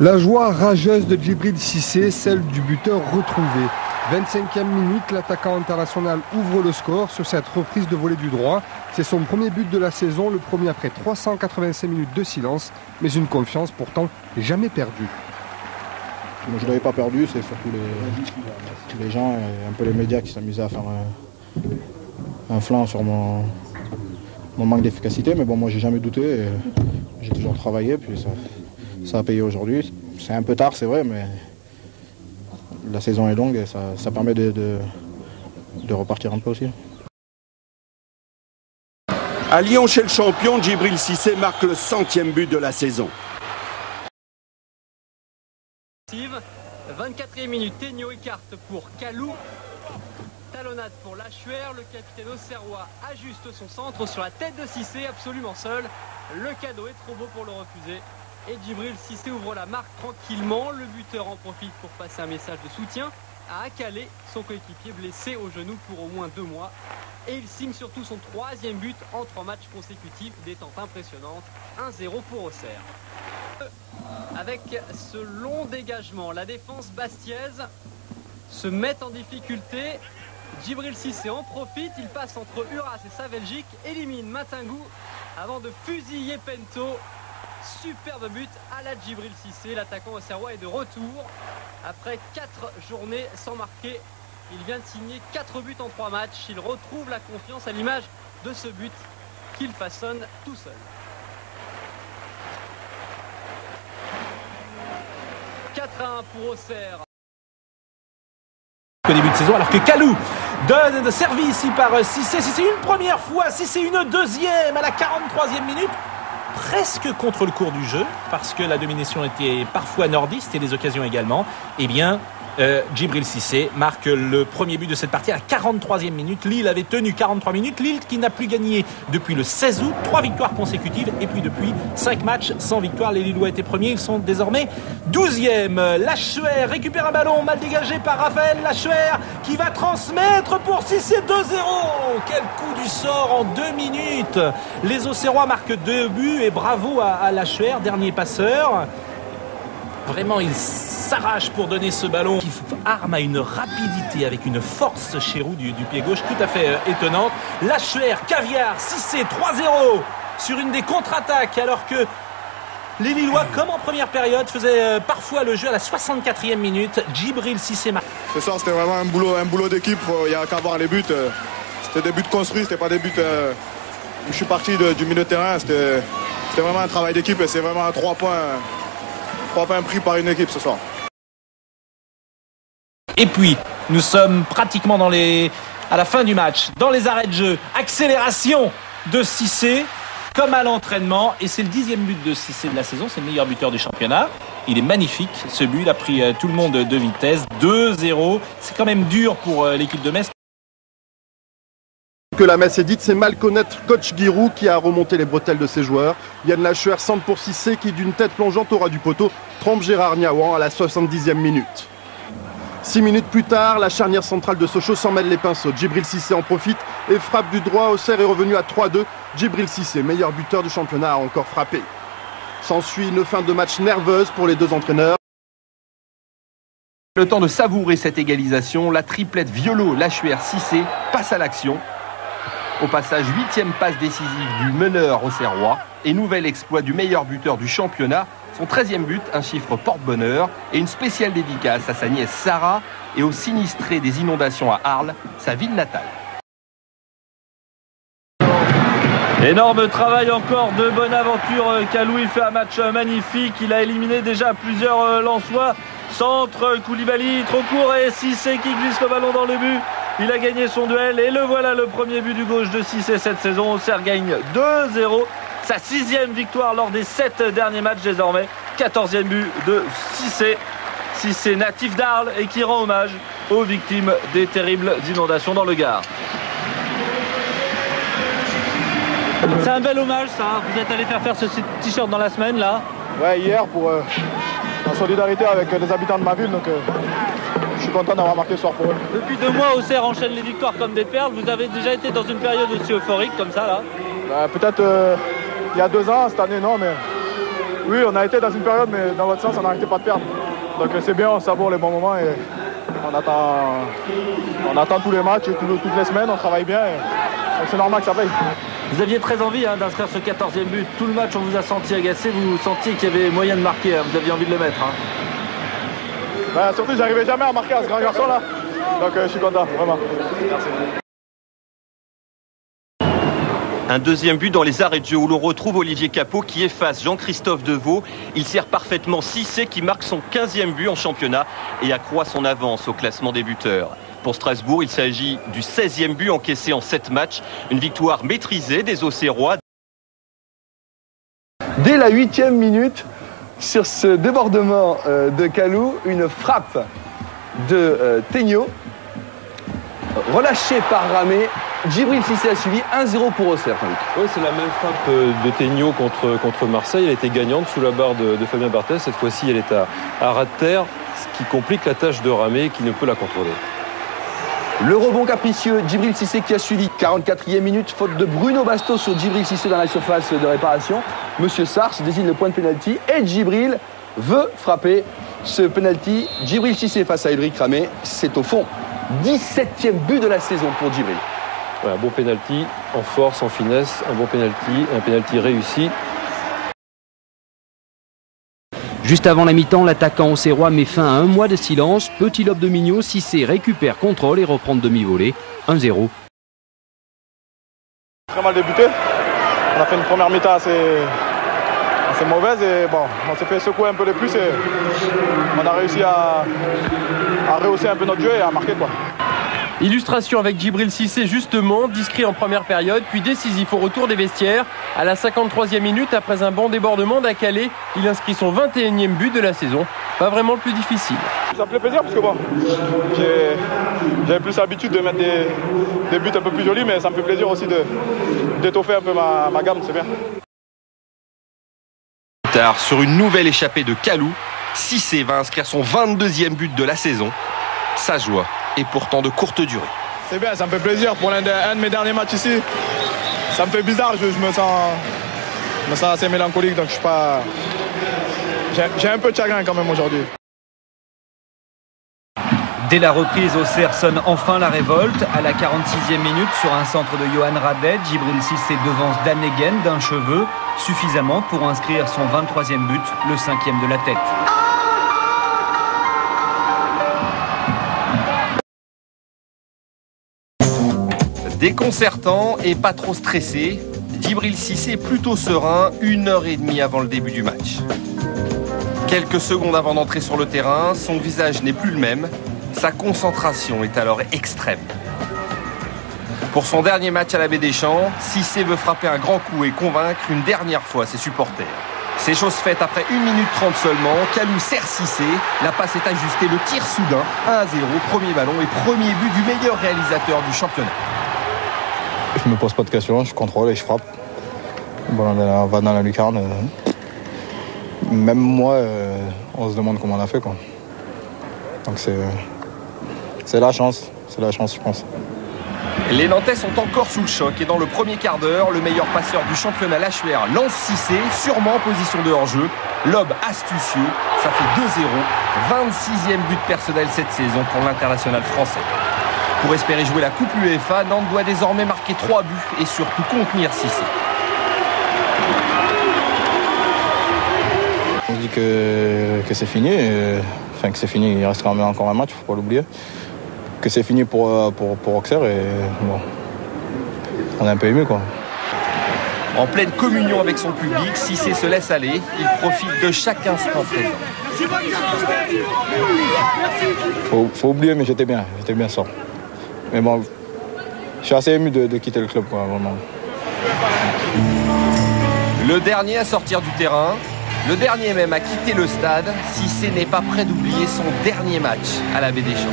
La joie rageuse de Djibril Cissé, celle du buteur retrouvé. 25e minute, l'attaquant international ouvre le score sur cette reprise de volée du droit. C'est son premier but de la saison, le premier après 385 minutes de silence, mais une confiance pourtant jamais perdue. Je ne l'avais pas perdu, c'est surtout les gens et un peu les médias qui s'amusaient à faire un flanc sur mon manque d'efficacité. Mais bon, moi j'ai jamais douté, et j'ai toujours travaillé, puis ça a payé aujourd'hui. C'est un peu tard, c'est vrai, mais la saison est longue et ça permet de repartir un peu aussi. À Lyon, chez le champion, Djibril Cissé marque le 100e but de la saison. 24e minute, Tegno écarte pour Kalou. Talonnade pour Lachuer, le capitaine auxerrois ajuste son centre sur la tête de Cissé, absolument seul. Le cadeau est trop beau pour le refuser. Et Djibril Cissé ouvre la marque tranquillement. Le buteur en profite pour passer un message de soutien à Akalé, son coéquipier blessé au genou pour au moins 2 mois. Et il signe surtout son 3e but en 3 matchs consécutifs, détente impressionnante, 1-0 pour Auxerre. Avec ce long dégagement, la défense bastiaise se met en difficulté. Djibril Cissé en profite, il passe entre Uras et sa Belgique, élimine Matingou avant de fusiller Pento. Superbe but à la Djibril Cissé, l'attaquant auxerrois est de retour. Après 4 journées sans marquer, il vient de signer 4 buts en 3 matchs. Il retrouve la confiance à l'image de ce but qu'il façonne tout seul. 4-1 pour Auxerre. Au début de saison, alors que Kalou donne de service ici par Cissé. Si c'est une première fois, si c'est une deuxième à la 43e minute, presque contre le cours du jeu, parce que la domination était parfois nordiste et les occasions également, eh bien, Djibril Cissé marque le premier but de cette partie à la 43e minute. Lille avait tenu 43 minutes. Lille qui n'a plus gagné depuis le 16 août, 3 victoires consécutives. Et puis depuis 5 matchs sans victoire, les Lillois étaient premiers. Ils sont désormais 12e. Lachuer récupère un ballon mal dégagé par Raphaël Lachuer qui va transmettre pour Cissé 2-0. Quel coup du sort en 2 minutes. Les Auxerrois marquent 2 buts et bravo à Lachuer, dernier passeur. Vraiment, il s'arrache pour donner ce ballon qui arme à une rapidité avec une force chez Roux du pied gauche tout à fait étonnante. Lachuer, Caviar, Cissé 3-0 sur une des contre-attaques alors que les Lillois, comme en première période, faisaient parfois le jeu à la 64e minute. Djibril Cissé marque. Ce soir, c'était vraiment un boulot d'équipe. Il n'y a qu'à voir les buts. C'était des buts construits, c'était pas des buts où je suis parti du milieu de terrain. C'était vraiment un travail d'équipe et c'est vraiment 3 points pris par une équipe ce soir. Et puis, nous sommes pratiquement à la fin du match, dans les arrêts de jeu. Accélération de Cissé, comme à l'entraînement. Et c'est le 10e but de Cissé de la saison. C'est le meilleur buteur du championnat. Il est magnifique, ce but. Il a pris tout le monde de vitesse. 2-0. C'est quand même dur pour l'équipe de Metz. Que la messe est dite, c'est mal connaître coach Giroud qui a remonté les bretelles de ses joueurs. Yann Lachuer centre pour Cissé qui d'une tête plongeante au ras du poteau trompe Gérard Niaouan à la 70e minute. 6 minutes plus tard, la charnière centrale de Sochaux s'en mêle les pinceaux. Djibril Cissé en profite et frappe du droit. Auxerre est revenu à 3-2. Djibril Cissé, meilleur buteur du championnat, a encore frappé. S'ensuit une fin de match nerveuse pour les deux entraîneurs. Le temps de savourer cette égalisation, la triplette Violo-Lachuer-Cissé passe à l'action. Au passage, 8e passe décisive du meneur auxerrois et nouvel exploit du meilleur buteur du championnat. Son 13e but, un chiffre porte-bonheur et une spéciale dédicace à sa nièce Sarah et aux sinistrés des inondations à Arles, sa ville natale. Énorme travail encore de Bonaventure Kalou, il fait un match magnifique, il a éliminé déjà plusieurs Lensois. Centre, Koulibaly, trop court et Cissé qui glisse le ballon dans le but. Il a gagné son duel et le voilà, le premier but du gauche de Cissé cette saison. Auxerre gagne 2-0. Sa 6e victoire lors des 7 derniers matchs désormais. 14e but de Cissé. Cissé natif d'Arles et qui rend hommage aux victimes des terribles inondations dans le Gard. C'est un bel hommage ça. Vous êtes allé faire ce t-shirt dans la semaine là? Ouais, hier en solidarité avec les habitants de ma ville. Donc je suis content d'avoir marqué ce soir pour eux. Depuis 2 mois, Auxerre enchaîne les victoires comme des perles. Vous avez déjà été dans une période aussi euphorique comme ça là? Peut-être il y a 2 ans, cette année non, mais Oui, on a été dans une période, mais dans l'autre sens, on n'arrêtait pas de perdre. Donc c'est bien, on savoure les bons moments et on attend tous les matchs et toutes les semaines, on travaille bien et c'est normal que ça paye. Vous aviez très envie d'inscrire ce 14e but. Tout le match, on vous a senti agacé, vous sentiez qu'il y avait moyen de marquer, vous aviez envie de le mettre. Surtout, j'arrivais jamais à marquer à ce grand garçon-là. Donc je suis content, vraiment. Merci. Un deuxième but dans les arrêts de jeu où l'on retrouve Olivier Capot qui efface Jean-Christophe Deveau. Il sert parfaitement Cissé qui marque son 15e but en championnat et accroît son avance au classement des buteurs. Pour Strasbourg, il s'agit du 16e but encaissé en 7 matchs. Une victoire maîtrisée des Auxerrois. Dès la 8e minute, sur ce débordement de Kalou, une frappe de Tegnaud, relâchée par Ramé. Djibril Cissé a suivi 1-0 pour Auxerre. Oui, c'est la même frappe de Tegnaud contre Marseille. Elle était gagnante sous la barre de Fabien Barthez. Cette fois-ci, elle est à ras de terre, ce qui complique la tâche de Ramé qui ne peut la contrôler. Le rebond capricieux, Djibril Cissé qui a suivi. 44e minute, faute de Bruno Bastos sur Djibril Cissé dans la surface de réparation. Monsieur Sars désigne le point de pénalty et Djibril veut frapper ce pénalty. Djibril Cissé face à Ulrich Ramé, c'est au fond 17e but de la saison pour Djibril. Ouais, un bon pénalty en force, en finesse, un bon pénalty, un pénalty réussi. Juste avant la mi-temps, l'attaquant auxerrois met fin à un mois de silence. Petit lobe de Mignot, Cissé récupère contrôle et reprend demi-volée. 1-0. Très mal débuté. On a fait une première mi-temps assez mauvaise et bon, on s'est fait secouer un peu les plus et on a réussi à rehausser un peu notre jeu et à marquer quoi. Illustration avec Djibril Cissé justement, discret en première période, puis décisif au retour des vestiaires. À la 53e minute, après un bon débordement d'Akalé, il inscrit son 21e but de la saison. Pas vraiment le plus difficile. Ça me fait plaisir parce que bon, j'avais plus l'habitude de mettre des buts un peu plus jolis, mais ça me fait plaisir aussi d'étoffer un peu ma gamme, c'est bien. Tard, sur une nouvelle échappée de Kalou, Cissé va inscrire son 22e but de la saison. Sa joie est pourtant de courte durée. C'est bien, ça me fait plaisir pour un de mes derniers matchs ici. Ça me fait bizarre, je me sens assez mélancolique, donc je suis pas. J'ai un peu de chagrin quand même aujourd'hui. Dès la reprise, Auxerre sonne enfin la révolte. À la 46e minute, sur un centre de Johan Radet, Djibril Cissé devance Dan Egen d'un cheveu, suffisamment pour inscrire son 23e but, le 5e de la tête. Déconcertant et pas trop stressé, Djibril Cissé est plutôt serein 1h30 avant le début du match. Quelques secondes avant d'entrer sur le terrain, son visage n'est plus le même. Sa concentration est alors extrême. Pour son dernier match à la Baie des Champs, Cissé veut frapper un grand coup et convaincre une dernière fois ses supporters. C'est chose faite après 1 minute 30 seulement. Kalou sert Cissé, la passe est ajustée, le tir soudain, 1-0, premier ballon et premier but du meilleur réalisateur du championnat. Je me pose pas de questions, je contrôle et je frappe. Bon, on va dans la lucarne. Même moi, on se demande comment on a fait, quoi. Donc c'est la chance, je pense. Les Nantais sont encore sous le choc et dans le premier quart d'heure, le meilleur passeur du championnat, l'HUR, lance Cissé, sûrement en position de hors-jeu. Lob astucieux, ça fait 2-0. 26e but personnel cette saison pour l'international français. Pour espérer jouer la Coupe UEFA, Nantes doit désormais marquer 3 buts et surtout contenir Cissé. On se dit que c'est fini, que c'est fini, il reste quand même encore un match, il ne faut pas l'oublier. Que c'est fini pour Auxerre et bon, on est un peu ému quoi. En pleine communion avec son public, Cissé se laisse aller, il profite de chaque instant présent. Faut oublier, mais j'étais bien ça. Mais bon, je suis assez ému de quitter le club quoi, vraiment. Le dernier à sortir du terrain, le dernier même à quitter le stade, Cissé n'est pas prêt d'oublier son dernier match à la Baie des Champs.